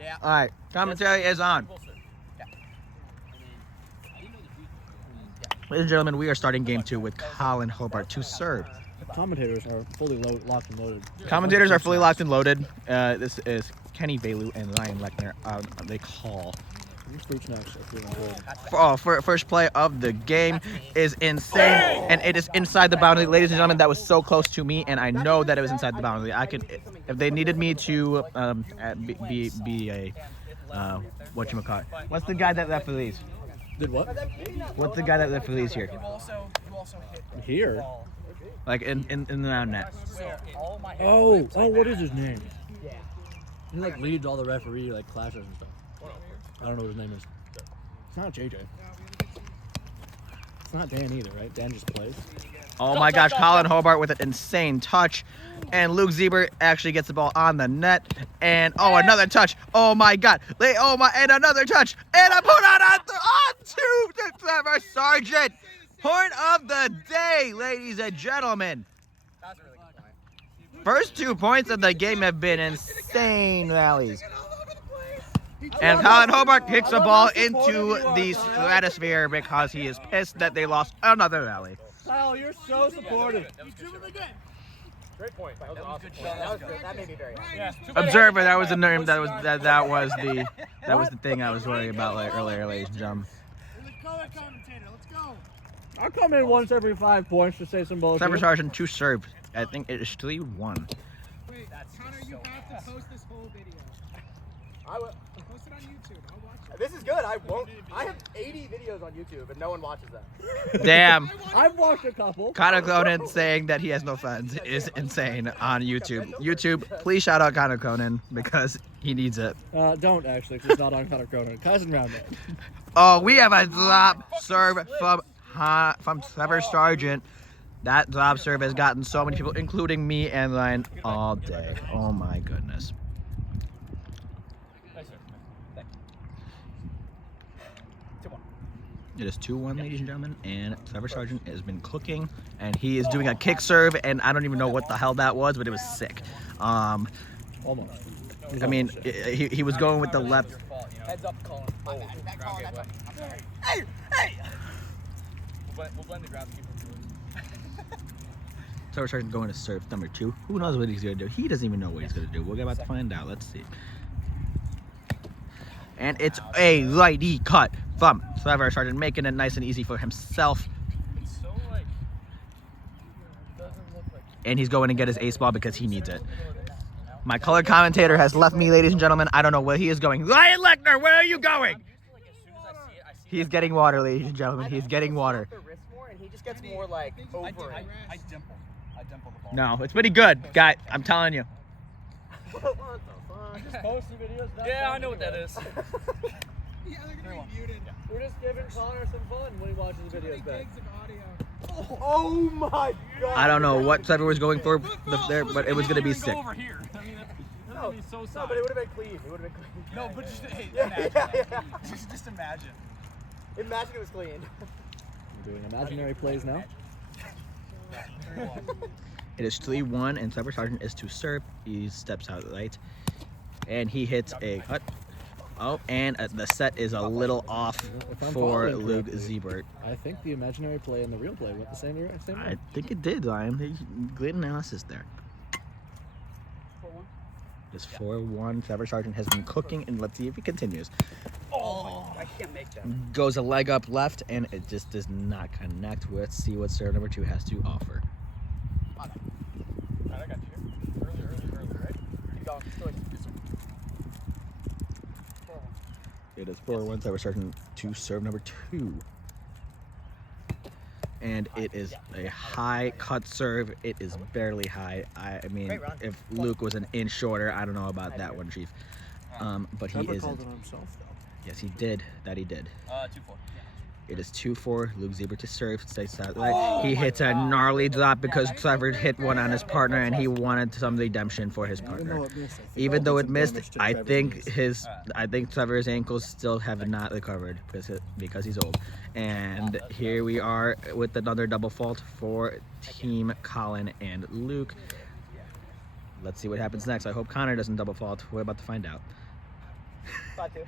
All right, commentary is on. Ladies and gentlemen, we are starting game 2 with Colin Hobart to serve. Commentators are fully locked and loaded. Commentators are fully locked and loaded. This is Kenny Velu and Ryan Lechner. They call. Fruit snacks are feeling good. First play of the game is insane, and it is inside the boundary. Ladies and gentlemen, that was so close to me, and I know that it was inside the boundary. I could, if they needed me to be a whatchamacallit. What's the guy that left for these? Did what? What's the guy that left for these here? You also hit Here? Like in the round net. Oh, what is his name? He like leads all the referee like classes and stuff. I don't know what his name is. It's not JJ. It's not Dan either, right? Dan just plays. Oh my gosh, Colin Hobart with an insane touch. And Luke Ziebert actually gets the ball on the net. And another touch. Oh my god. And another touch. And a put on to Trevor Sargent. Point of the day, ladies and gentlemen. First 2 points of the game have been insane rallies. And Colin Hobart kicks the ball into the stratosphere because he is pissed that they lost another rally. Kyle, you're so supportive. great point. That was awesome. That made me very happy. Observer, that was the name. That was the thing I was worried about earlier, ladies and gentlemen. The color commentator, let's go. I'll come in once every 5 points to say some bullshit. Trevor Sargent 2 served. I think it is 3-1. Wait, Connor, you have to post this whole video. I will. Post it on YouTube. I'll watch it. This is good. I won't. I have 80 videos on YouTube and no one watches that. Damn. I've watched a couple. Conor Conan saying that he has no friends is insane on YouTube. YouTube, please shout out Conor Conan because he needs it. Don't actually, 'cause it's not on Conor Conan. Cousin round it. Oh, we have a drop serve from Trevor Sargent. That drop serve has gotten so many people, including me and Ryan, all day. Oh my goodness. It is 2-1, ladies and gentlemen, and Trevor Sargent has been cooking, and he is doing a kick serve, and I don't even know what the hell that was, but it was sick. Almost. I mean, he was going with the left. Heads up, Colin. Oh, that Colin. Hey! We'll blend the ground to keep it. Trevor Sargent going to serve number 2. Who knows what he's going to do? He doesn't even know what he's going to do. We're about to find out. Let's see. And it's a righty cut from Trevor Sargent, making it nice and easy for himself. It's so like, doesn't look like. And he's going to get his ace ball because he needs it. My color commentator has left me, ladies and gentlemen. I don't know where he is going. Ryan Lechner, where are you going? He's getting water, ladies and gentlemen. He's getting water. The wrist more, and he just gets more like over it. I dimple the ball. No, it's pretty good, guy. I'm telling you. What the fuck? Just posting videos. Yeah, I know what that is. Yeah, they're gonna be muted. We're just giving Connor some fun when he watches the How many videos back. gigs of audio? Oh my god. I don't know what Trevor was going for there, but it was going to be sick. Over here. I mean, that would be so No, but it would have been clean. It would have been clean. No, but just, hey, Yeah, imagine. yeah. Just imagine. Imagine it was clean. We're doing imaginary plays now. It is 3-1, and Trevor Sargent is to serve. He steps out right, and he hits a cut. Oh, and the set is a little off If I'm for following Luke correctly, Ziebert. I think the imaginary play and the real play went the same direction. I think it did, Ryan. Great analysis there. It's 4-1. Trevor Sargent has been cooking, and let's see if he continues. Oh, I can't make that. Goes a leg up left, and it just does not connect. Let's see what serve number 2 has to offer. Alright, I got you. Early, right? Keep going. It is 4-1. Trevor Sargent to serve number 2. And it is a high cut serve. It is barely high. I mean, if Luke was an inch shorter, I don't know about that one, Chief. But he Trevor isn't. called it on himself, though. Yes, he did. That he did. 2-4. It is 2-4. Luke Ziebert to serve. Stays out right. He hits a gnarly drop because Trevor hit one on his partner, and he wanted some redemption for his partner. Even though it missed, I think Trevor's ankles still have not recovered because he's old. And here we are with another double fault for Team Colin and Luke. Let's see what happens next. I hope Conor doesn't double fault. We're about to find out. 5-2.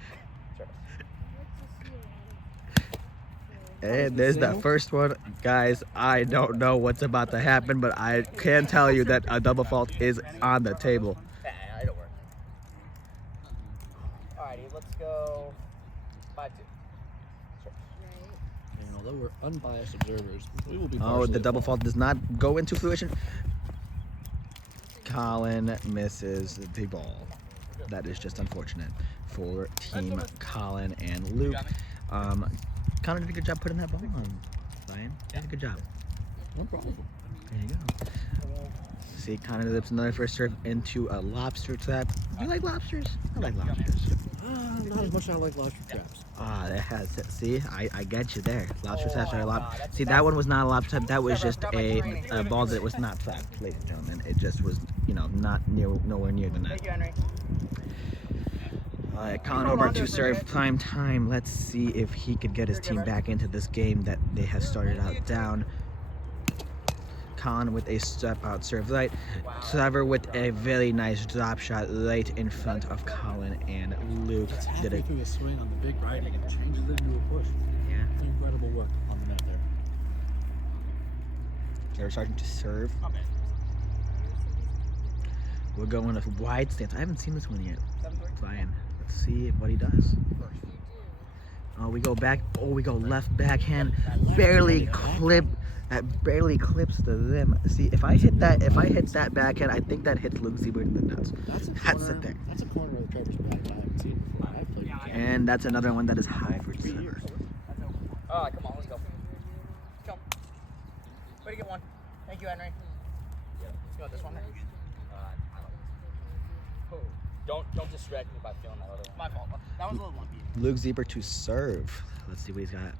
And there's the first one. Guys, I don't know what's about to happen, but I can tell you that a double fault is on the table. Yeah, it'll work. Alrighty, let's go 5-2. And although we're unbiased observers, we will be. Oh, partially the double at fault. fault does not go into fruition. Colin misses the ball. That is just unfortunate for Team Colin and Luke. Colin did a good job putting that ball on. Ryan, did a good job. No problem. There you go. See, Connor lips another first serve into a lobster trap. You like lobsters? I like lobsters. Not as much as I like lobster traps. Ah, that has. See, I get you there. Lobster traps are a lot. See, that one was not a lobster trap. That was just a ball that was not trapped, ladies and gentlemen. It just was, not nowhere near the net. Thank you, Henry. Colin over to serve prime time. Let's see if he could get his team back into this game that they have started out down. Colin with a step out serve right. Trevor with a very nice drop shot right in front of Colin and Luke. It's Did halfway it. through a swing on the big right and it changes it into a push. Yeah. Incredible work on the net there. They're starting to serve. We're going with wide stance. I haven't seen this one yet. Ryan, let's see what he does. Oh, we go back. Oh, we go left backhand. Barely clips the rim. See, if I hit that backhand, I think that hits Luke Siebert in the nuts. That's the thing. That's a corner of Trevor's bat I haven't seen before. I've played it. And that's another one that is high for Trevor. Alright, come on, let's go. Come. Way to get one. Thank you, Henry. Let's go with this one. Don't distract me by feeling that other one. My fault. That one's a little lumpy. Luke Siebert to serve. Let's see what he's got. An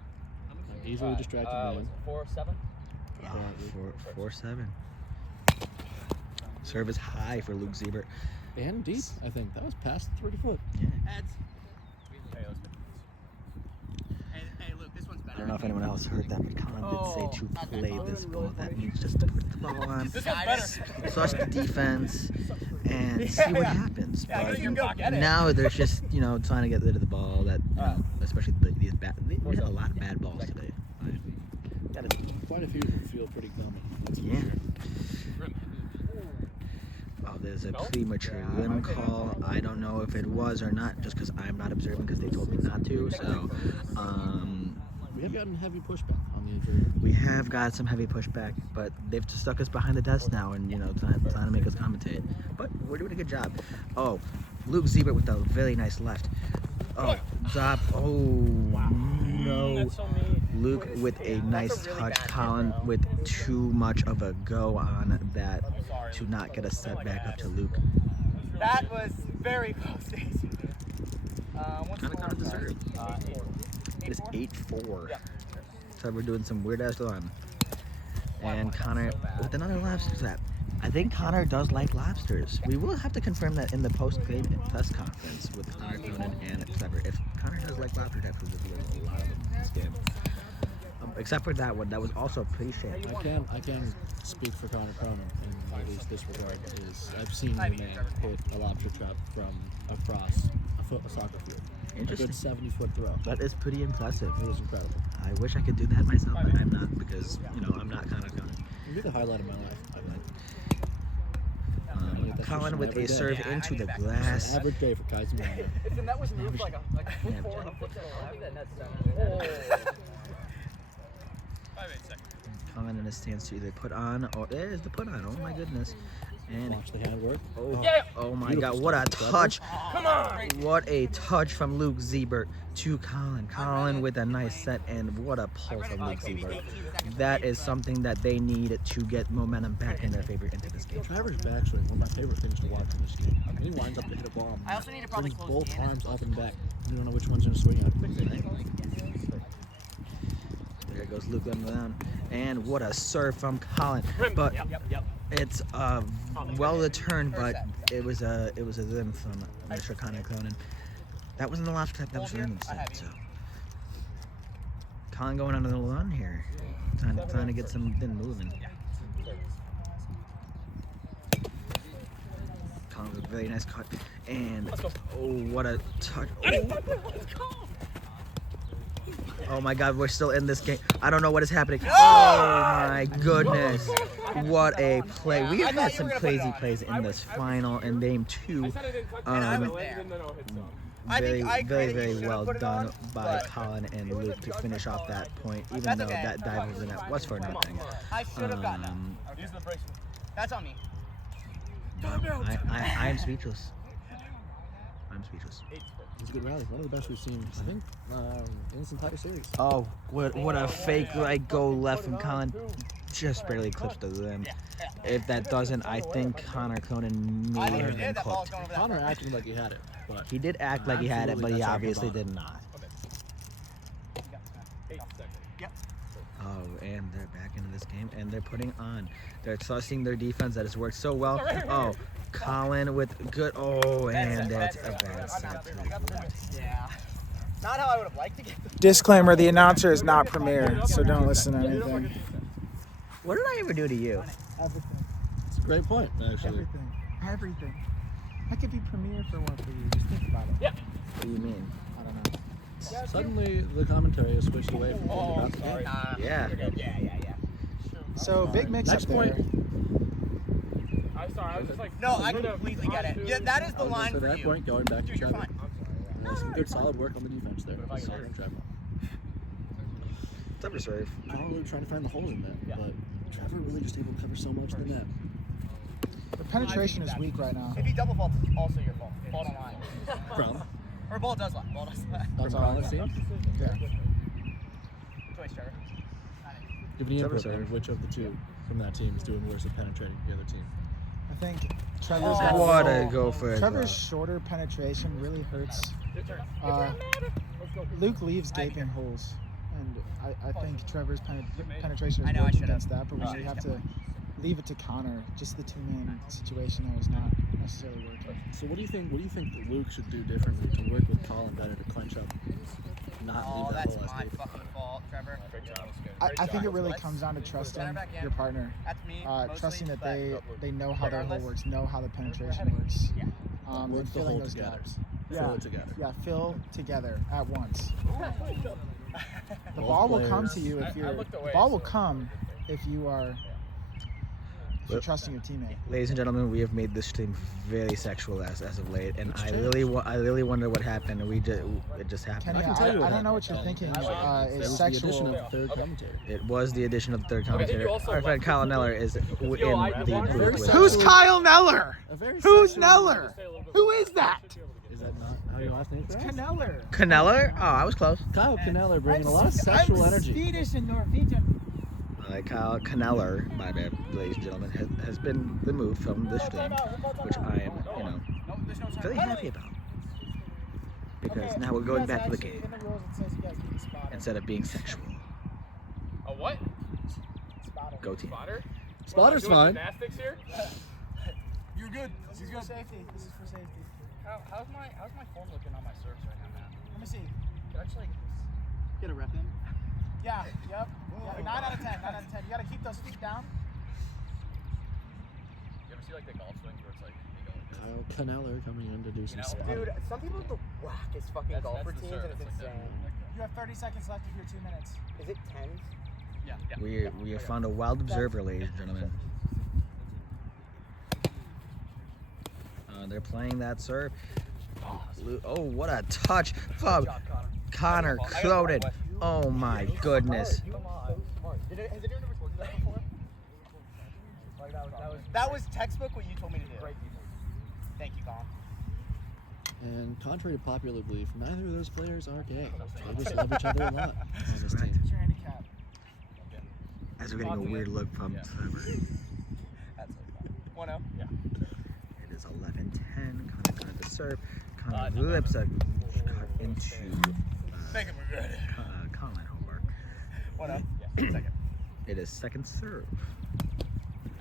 easily distracted man. 4-7. 4-7. Serve is high for Luke Siebert. And deep, I think. That was past 30 foot. Yeah. Heads. Hey, Luke, this one's better. I don't know if anyone else heard that, but Colin did say to play this ball. That means just to put the ball on, This one's better. trust the defense, and see what happens. Yeah, But you can go get it. now they're just, trying to get rid of the ball that, especially these bad. We had a lot of bad balls today. Quite a few of them feel pretty gummy. That's for Yeah. sure. Oh, there's a premature rim call. I don't know if it was or not, just because I'm not observing because they told me not to. So, We have gotten heavy pushback on the observer. we have got some heavy pushback, but they've just stuck us behind the desk now and, trying to make us commentate. But we're doing a good job. Oh, Luke Siebert with a very nice left. Oh, drop. Oh, no. That's so mean. Luke with a nice touch. Colin with too much of a go on that to not get a set back up to Luke. That was very close, Stacy. What's the Kinda score? deserved. It is 8-4. So we're doing some weird ass run. And Connor with another lobster trap. I think Connor does like lobsters. We will have to confirm that in the post-game press conference with Connor Cronin and Trevor. If Connor does like lobster traps, because there's a lot of them in this game. Except for that one, that was also pretty shady. I can speak for Conor Cronin in at least this regard. I've seen the man hit a lobster trap from across a soccer field. A Interesting. good 70-foot throw. That is pretty impressive. It was incredible. I wish I could do that myself, but I'm not because, I'm not Connor Cronin. It'll be the highlight of my life, I think. Colin with a serve into the It's glass. an average day for Kaiser Manor. If the net was moved like a football and a foot to the left, that net's done. Colin in a stance to either put on or there's the put on. Oh my goodness. And Watch the handwork. oh my Beautiful god, what a stuff, touch. Come on. What a touch from Luke Siebert to Colin. Colin with a nice set and what a pull from Luke Siebert. That is something that they need to get momentum back in their favor into this game. Trevor's backswing, one of my favorite things to watch in this game. When he winds up to hit a ball, I also need to probably brings close both the game. arms up and back. You don't know which one's going to swing at. There goes Luke going down. And what a serve from Colin. But it's well returned, but it was a rim from Mr. Conor Cronin. That wasn't the last tap, that was the rim instead. So Colin going on a little run here. Trying to get something moving. Colin with a very nice cut. And oh, what a touch. Oh my God, we're still in this game. I don't know what is happening. Oh my goodness. What a play. We have had some crazy plays in this final in game 2. Very well done by Colin and Luke to finish off that point, even though that dive was in it was for nothing. I should have gotten that. These are the breaks. That's on me. I am speechless. I'm speechless. It was a good rally. One of the best we've seen, I think, in this entire series. Oh, what a fake right go left from Colin. Just barely clips the rim. If that doesn't, I think Conor Conan may have been cooked. Conor acted like he had it, but He did act like he had it, but he obviously did not. Oh, and they're back into this game, and they're putting on. They're trusting their defense that has worked so well. Oh, Colin with good. Oh, and that's a bad set to the blue team. Yeah. Not how I would have liked to get the Disclaimer, the announcer is not Premier, so don't listen to anything. What did I ever do to you? Everything. it's a great point, actually. Everything. I could be Premier for one for you. Just think about it. Yeah. What do you mean? I don't know. Suddenly, the commentary has switched away from Oh, about the game. Yeah. Yeah. So, big mix Next up there. point. I'm sorry, I was just like. No, I completely get it. Yeah, that is the line So for that you. point, going back to Dude, you're Trevor. fine. Some good, solid work on the defense there. Conor and Trevor. Trevor serve. Conor really trying to find the holes in that, but Trevor really just able to cover so much in the net. The penetration is weak right now. If he double faults, it's also your fault. Fault on line. From Or ball does lie. Ball does lie. from Colin's team. Yeah. Choice, Trevor. Give me Trevor input on serve. which of the two from that team is doing worse at penetrating the other team. I think Trevor's got What a go for it. Trevor's shorter penetration really hurts. Luke leaves gaping holes, and I think Trevor's penetration I is know, I working should've. against that. But when you have to leave it to Conor, just the two-man situation there is not necessarily working. So what do you think? What do you think that Luke should do differently to work with Colin better to clench up, not Oh, leave that that's hole as my deep? fucking fault, Trevor. I think it really comes down to trusting your partner, That's me. mostly, trusting that but- they know how their hole works, know how the penetration works. Yeah. And Work the filling hole those together. gaps. Fill it together. Yeah, fill together at once. The Both ball will come players. to you if I you're. looked The away, ball will so- come if you are. If you're trusting your teammate. Ladies and gentlemen, we have made this stream very sexual as of late, and I really wonder what happened. It just happened. Kenny, can tell you what I don't know happened. what you're thinking. It Is was the addition sexual. of the third commentator. It was the addition of the third Okay, commentator. you also Our friend left- Colin Neller is in the booth with Who's us. Kyle Neller? A very Who's sexual- Neller? Who is that? Is that not how your last name is? Caneller. Caneller? Oh, I was close. Kyle Caneller bringing a lot of sexual energy. Swedish and Norwegian. Kyle Caneller, my bad, ladies and gentlemen, has been removed from the stream, which I am, very happy about. Because now we're going back to the game instead of being sexual. A what? Go team. Spotter? Spotter's Doing fine. Gymnastics here? You're good. This is for safety. This is for safety. How's my form looking on my serves right now, Matt? Let me see. Can I just get a rep in? Yeah, yep. Yeah, 9 out of 10. 9 out of 10. You gotta keep those feet down. You ever see like the golf swings where it's like they go like this? Kyle Caneller coming in to do some spotting. Dude, some people have the wackest fucking golf that's the routines, serve. and it's It's like insane. You have 30 seconds left of your 2 minutes. Is it 10s? Yeah. We have found a wild observer, ladies and gentlemen. They're playing that serve. Oh, what a touch from Conor Conan. Oh my goodness. Has anyone ever told you that before? That was textbook what you told me to do. Thank you, Colin. And contrary to popular belief, neither of those players are gay. They just love each other a lot on this team. What's your handicap? As we're getting a weird look from Trevor. That's so fun. 1-0. Yeah. It is 11-10. Conor got the serve. Conor lips a cut into Think we're good. Colin homework. 1-0. Second. It is second serve.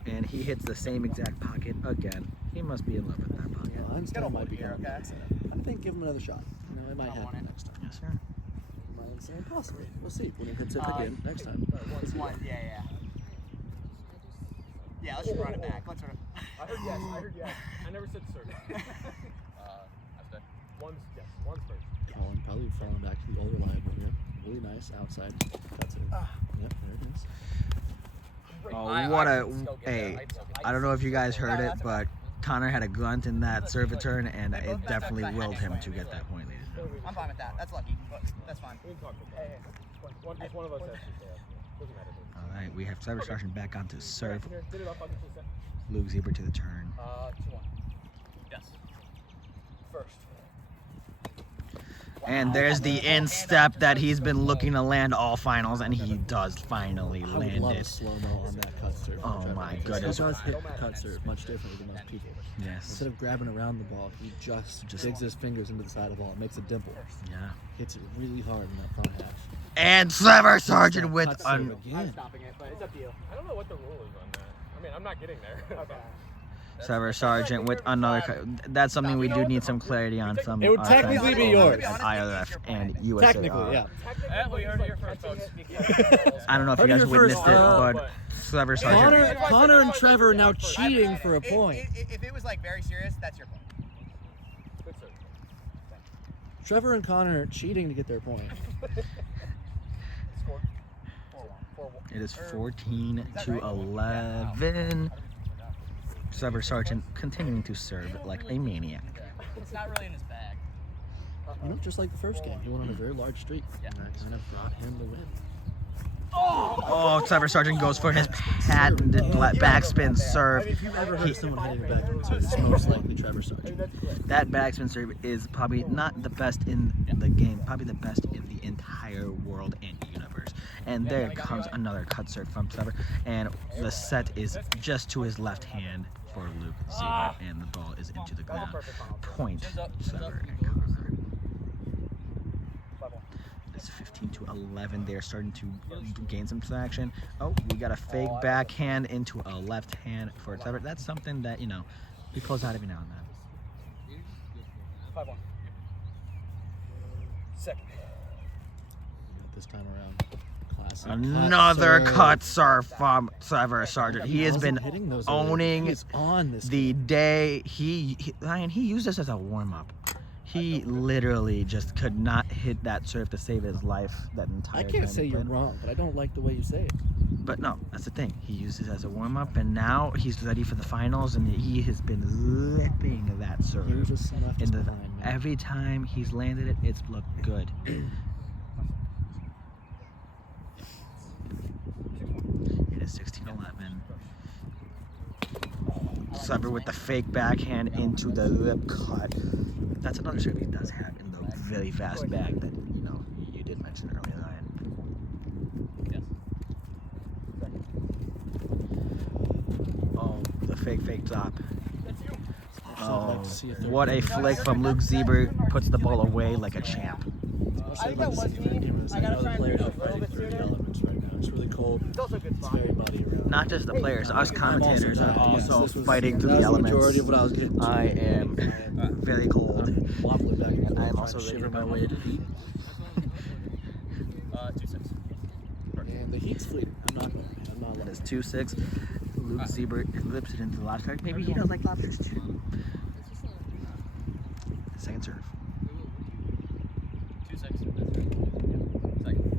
And he hits the same exact pocket again. He must be in love with that pocket. Well, Einstein Get a might hold be here, going okay? nuts. I think give him another shot. You know, it might I want happen it. next time. Yes, sir. Might say possibly. We'll see when he hits it again next time. Yeah. Yeah, let's just run it back. Let's run it. I heard yes. I heard yes. I never said serve. I stay. One's yes. One's first. Colin probably falling back to the old reliable here. Really nice outside. Cuts it. Yep, there it is. Oh, what a hey! I don't know if you guys heard it, but Conor had a grunt in that serve return, and it definitely willed him to get that point, ladies and gentlemen. I'm fine with that. That's lucky, but that's fine. We can talk about that. Just one of us has to say it. Doesn't matter. All right, we have Trevor starting back onto serve. Here, get it up. I'll get you a sec. Luke Zebra to the turn. 2-1. Yes. First. And there's the instep that he's been looking to land all finals, and he does finally I would land love a it. slow-mo on that cut serve. Oh my He goodness. does hit cut serve much differently than most people. Yes. Instead of grabbing around the ball, he just digs his fingers into the side of the ball, makes a dimple, Yeah. hits it really hard in that front half. And Trevor Sargent with Cut serve an again. Stopping it, but it's up to you. I don't know what the rule is on that. I mean, I'm not getting there. Okay. Trevor Sargent with another. That's something we do need some clarity on from. It would our technically friends be over yours. at IRF and USA. Technically, yeah. We heard it here first, folks. I don't know if you Heard it guys here witnessed first, it, but- but Trevor Sargent. Conor and Trevor now cheating for a point. If it was like very serious, that's your point. Good serve. Trevor and Conor cheating to get their point. Score. 4-1. It is 14-11. Trevor Sargent continuing to serve like a maniac. It's not really in his bag. You know, just like the first game, he went on a very large streak, and that kind of brought him the win. Oh, Trevor Sargent goes for his patented backspin serve. If you've ever heard someone hitting a backspin serve, it's most likely Trevor Sargent. That backspin serve is probably not the best in the game, probably the best in the entire world and universe. And there comes another cut serve from Trevor, and the set is just to his left hand for Luke Zebra, and the ball is into the ground. Point Trevor and Conor. It's 15-11. They're starting to gain some traction. Oh, we got a fake backhand into a left hand for Trevor. That's something that, you know, we close out every now and then. 5-1. Second. This time around, classic. Another serve. cut serve from Trevor Sargent. He has Wasn't been hitting those earlier. owning He's on this the game. day. Ryan, he used this as a warm-up. He literally just could not hit that serve to save his life that entire I time. can't say you're wrong, but I don't like the way you say it. But no, that's the thing. He used it as a warm-up, and now he's ready for the finals, and he has been lipping that You serve. just left us And behind, man. every time he's landed it, it's looked good. It is 16-11. Trevor with the fake backhand into the lip cut. That's another serve he does have in the very fast bag that, you know, you did mention earlier, Ryan. Oh, the fake drop. I'd Oh, like to see a third what a game. flick from Luke Zebra. Puts the ball away like a champ. I'd like to see a third game. I know the players are fighting through the elements right now. It's really cold. It's also a good It's spot. very muddy around. Not just the players, us commentators are also This was- fighting through that the was the majority elements. of what I was getting to. I am very cold. I'm wobbling back and forth, I am trying also to ready shiver to my go. way to heat. 2-6. And the heat's fleeting. I'm not That letting is 2-6. Luke Zebra lips it into the lobster. Maybe he does like lobsters too. Second serve. 2-6. Second.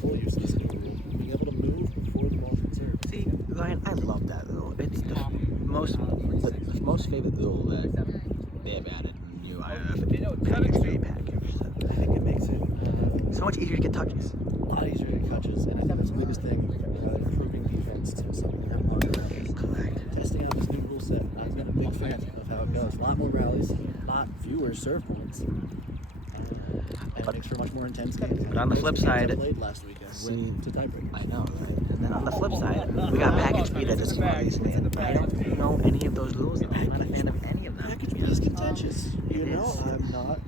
full use of this new rule. Being able to move before the ball's been served. See, Ryan, I love that rule. It's the most favorite rule that they have added in new IRF package. I think it makes it So much easier to get touches. a lot easier to get catches, and I think that's the biggest thing improving defense to something that longer rallies. Correct. Testing out this new rule set, I've been a big fan of how it goes. A lot more rallies, a lot fewer serve points. And it makes for a much more intense game. But on the flip side, played last weekend went to tiebreakers. I know, right? And then on the flip side, we got package speed at this point. I don't know any of those rules. I'm not a fan of any of them. Package B is contentious. You It know, is. I'm not.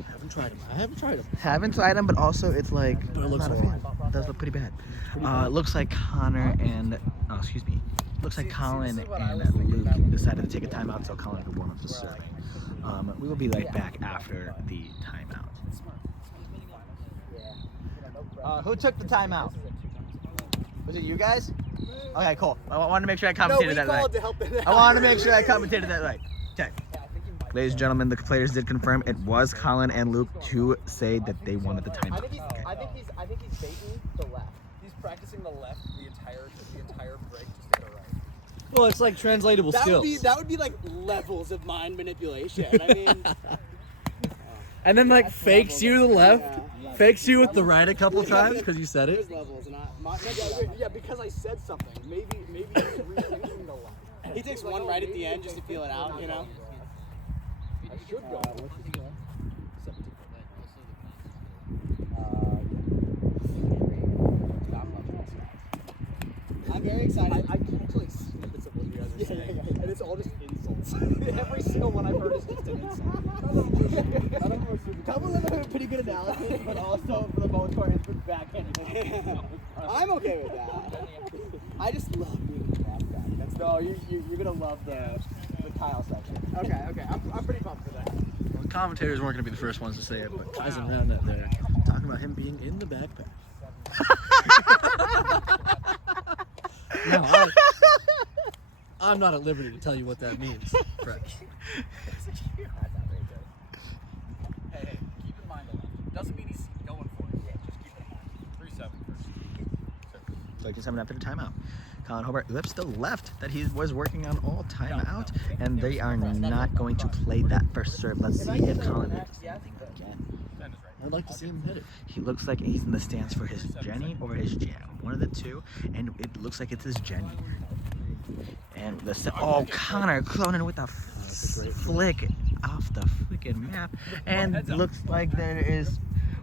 I haven't tried them. I haven't tried them. Haven't tried them, but also it's like But it looks not a fan. It does look pretty bad. Looks like Conor and looks like Colin and Luke decided to take a timeout so Colin could warm up the serving. We will be right back after the timeout. Who took the timeout? Was it you guys? Okay, cool. I wanted to make sure I commentated that right. to help them I wanted to make sure I commentated that right. Okay. Ladies and gentlemen, the players did confirm it was Colin and Luke to say that they wanted the timeout. I think he's baiting the left. He's practicing the left the entire break just to the right. Well, it's like translatable skills. That would be like levels of mind manipulation. I mean, And then like fakes you to the left, Yeah. fakes you with the right a couple times because you said it. there's levels, and because I said something. Maybe he's rethinking the left. He takes one right at the end just to feel it out, you know. I should go. I'm very excited. I catch like snippets of what you guys are saying, and it's all just insults. Every single one I've heard is just an insult. Couple of them have a pretty good analysis, but also for the most part, it's been backhanded. I'm okay with that. I just love being in the back. You're gonna love the tile section. Okay. I'm pretty pumped for that. Well, the commentators weren't going to be the first ones to say it, but guys around that there talking about him being in the backpack. No, I'm not at liberty to tell you what that means, Fred. Hey, keep in mind the left. Doesn't mean he's going for it. Just keep it in mind. 3-7 first. So 7 after the timeout. Colin Hobart lips the left that he was working on all timeout, and they are not going to play that first serve. Let's see if Colin hits something again. I'd like to see him hit it. He looks like he's in the stance for his Jenny or his jam. One of the two, and it looks like it's his Jenny. And Conor cloning with a flick off the freaking map, and looks like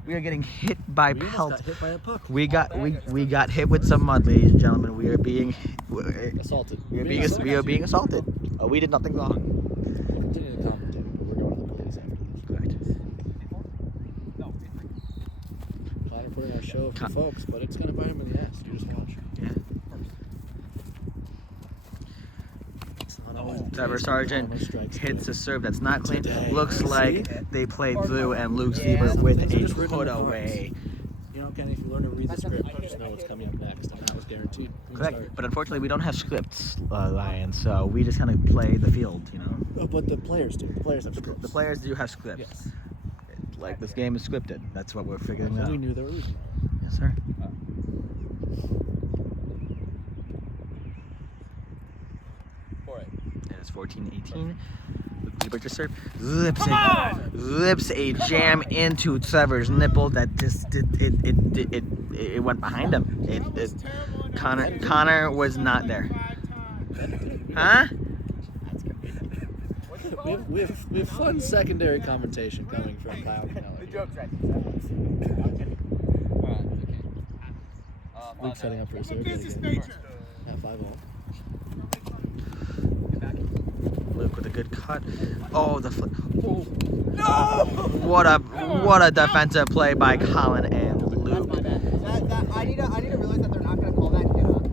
we are getting hit by pelt. Got hit by a puck. We got hit with some mud, ladies and gentlemen. We are being Assaulted. We are being assaulted. We did nothing wrong. We'll continue to commentate, but we're going to the police after this. Correct. Conor putting on a show for folks, but it's going to bite him in the ass. You just watch. Yeah. Trevor Sargent hits a serve that's not clean. Looks like they played Velu and Luke Siebert with a put away. You know, Kenny, if you learn to read the script, you just know what's coming up next, and that was guaranteed. Correct. But unfortunately, we don't have scripts, Ryan, so we just kind of play the field, you know. Oh, but the players do. The players have scripts. The players do have scripts. Yes. Like this game is scripted. That's what we're figuring out. We knew there was. Yes, sir. It is 14-18. Luke to serve. Lips a jam into Trevor's nipple that just it went behind him. Conor was not there. Huh? We have fun secondary commentation coming from Kyle. The joke's right. Luke setting up for a serve yet again. At 5-0. Luke with a good cut. Oh, the flip. Oh. No! What a defensive play by Colin and Luke. That's my bad. I need to realize that they're not going to call that hit up.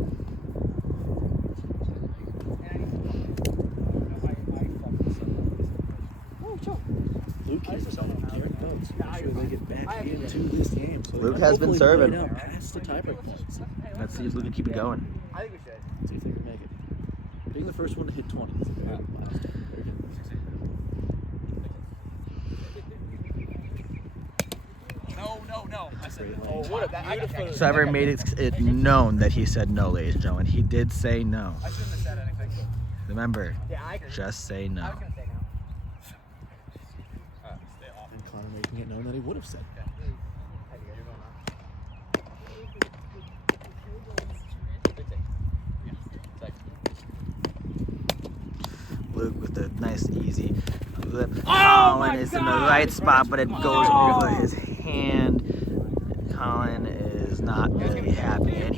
Luke is carrying notes. Make sure they get back into this game. So Luke has been serving. Past the tiebreak points. Let's see if Luke can keep it going. I think we should. See if they can make it. Being the first one to hit 20 is a very good milestone. Very good. No. I said Oh, what a Trevor made it known that he said no, ladies and gentlemen. He did say no. I shouldn't have said anything. Remember, Yeah, I agree. just say no. I was going to say no. Stay off. And Conor making it known that he would have said. Luke with a nice, easy lip. Colin is in the right spot, but it goes over his hand. Colin is not very happy. And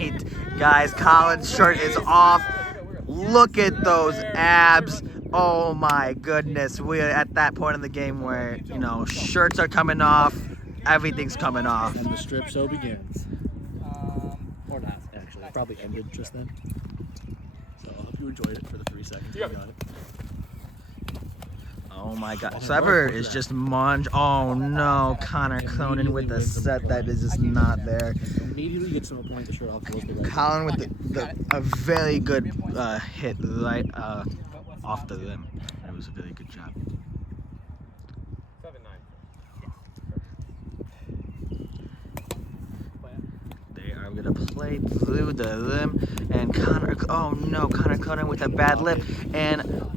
guys, Colin's shirt is off. Look at those abs. Oh my goodness. We're at that point in the game where, shirts are coming off. Everything's coming off. And the strip show begins. Or not, actually. It probably ended just then. So I hope you enjoyed it for the 3 seconds. You got it. Oh my God. Trevor is just Oh no. Connor Conan with the set that is just not there. Immediately gets him a point to shirt off. Colin with a very good hit right off the limb. It was a very good job. 7-9. They are gonna play through the limb, and Connor. Oh no, Connor Conan with a bad lip, and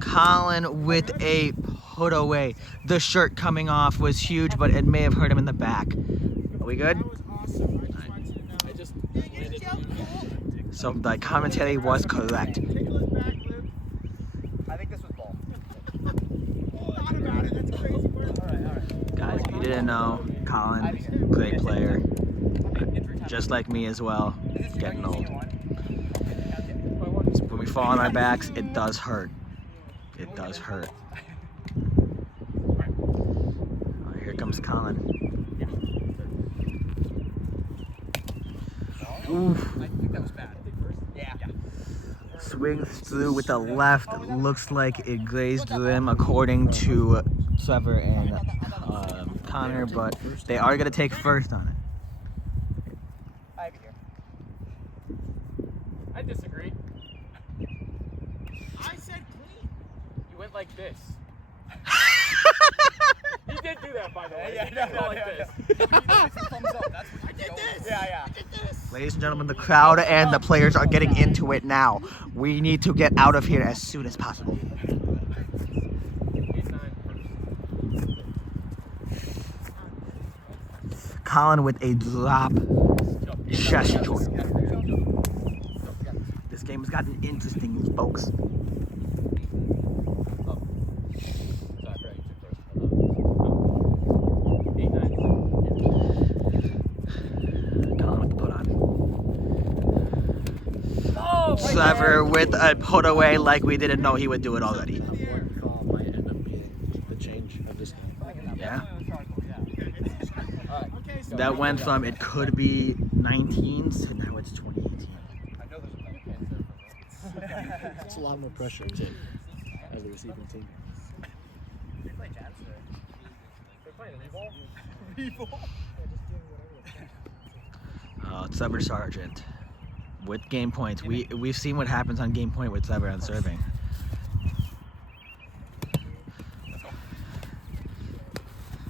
Colin with a put away. The shirt coming off was huge, but it may have hurt him in the back. Are we good? So the commentary was correct. I think this was ball. Guys, if you didn't know, Colin, great player. Just like me as well, getting old. So when we fall on our backs, it does hurt. It does hurt. Here comes Colin. Oof. I think that was bad. Yeah. Swings through with the left. Looks like it grazed them according to Trevor and Connor, but they are going to take first on it. I have it here. I disagree. I said clean. You went like this. He did do that, by the way. Yeah, He went like this. I did this. Yeah. Ladies and gentlemen, the crowd and the players are getting into it now. We need to get out of here as soon as possible. 8-9. Colin with a drop chest joint. This game has gotten interesting, folks. Colin with the put on. Trevor with a put away like we didn't know he would do it already. One call might end up being the change of this game. Yeah. That went from it could be 19s to now it's 2018. It's a lot more pressure to take as a receiving team. They play jabs today. They're playing Reebok. Trevor Sargent with game points. We've seen what happens on game point with Trevor on serving.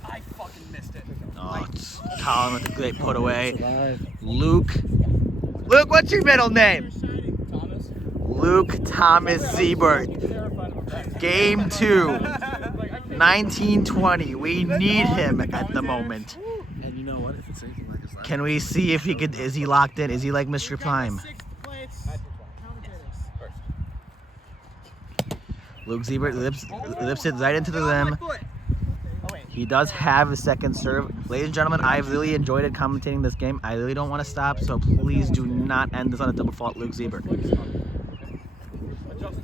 I fucking missed it. Oh, it's Colin with a great put away. Survive. Luke, what's your middle name? Thomas. Luke Thomas Siebert. Terrified of him. Game 2, 1920. We need him at the moment. And you know what? If it's anything like his last Can we see if is he locked in? Is he like Mr. Prime? Luke Siebert lips it right into the rim. He does have a second serve. Ladies and gentlemen, I've really enjoyed it commentating this game. I really don't want to stop, so please do not end this on a double fault, Luke Siebert. Adjust to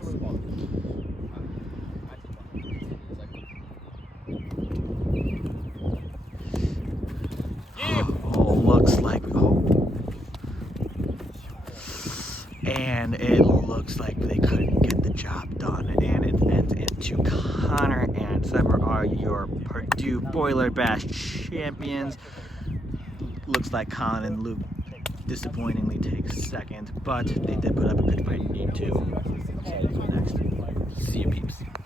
where the ball Oh, looks like and it looks like they couldn't get the job done, and it ends into Conor and Trevor are your Purdue Boiler Bash champions. Looks like Colin and Luke disappointingly take second, but they did put up a good fight in game 2. Next, see you peeps.